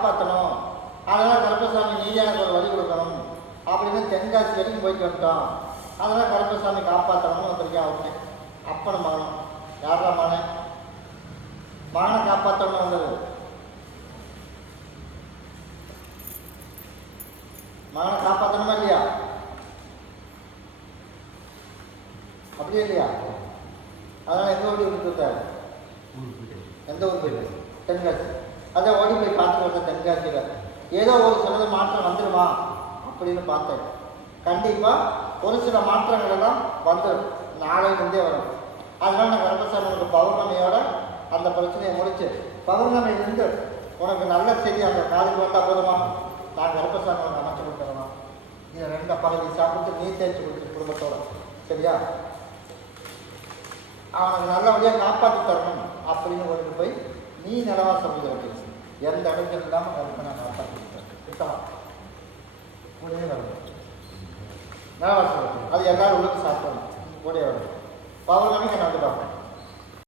காப்பாற்றணும், அதனால் கருப்பசாமி நீதி எனக்கு ஒரு வழி கொடுக்கணும் அப்படின்னு தென்காசி வரைக்கும் போயிட்டு வந்துட்டோம். அதனால் கருப்பசாமி காப்பாற்றணும்னு வந்திருக்கேன் அவனே. அப்பனை மகனும் யாரா மகனை காப்பாற்றணும்னு வந்தது. மகனை காப்பாற்றணுமா இல்லையா? அப்படியே இல்லையா? அதனால் எந்த ஓடி கொடுத்தாரு? எந்த ஊர் போயிட்டு? தென்காசி. அதை ஓடி போய் பார்த்துட்டு வந்தேன் தென்காசியில். ஏதோ ஒரு சிலது மாற்றம் வந்துடுமா அப்படின்னு பார்த்தேன். கண்டிப்பாக ஒரு சில மாற்றங்கள் எல்லாம் வந்துடும், நாளையிலிருந்தே வரும். அதனால் நான் கருப்பசாமிக்கு பௌர்ணமியோட அந்த பிரச்சனையை முடிச்சு பௌர்ணமியிலிருந்து உனக்கு நல்ல செய்தி அந்த காலுக்கு வந்தால் போதுமா, நான் கருப்பசாமி உனக்கு அமைச்சு கொடுத்துறேன். இதை 2 பழகி சாப்பிட்டு நீ தேய்ச்சி கொடுத்து குடும்பத்தோட, சரியா? அவனுக்கு நல்லபடியாக காப்பாற்றி தரணும் அப்படின்னு கொண்டு போய் நீ நிலவாசம் வைக்க எந்த இடத்துல இல்லாமல் கருப்பை நான் காப்பாற்றி கொடுத்தேன். கூடயே வரணும் நிலவாசம், அது எல்லாரும் உள்ளுக்கு சாப்பிடணும். கூடயே வரணும். பௌர்ணமிக்கு நான் வந்து பார்ப்பேன்.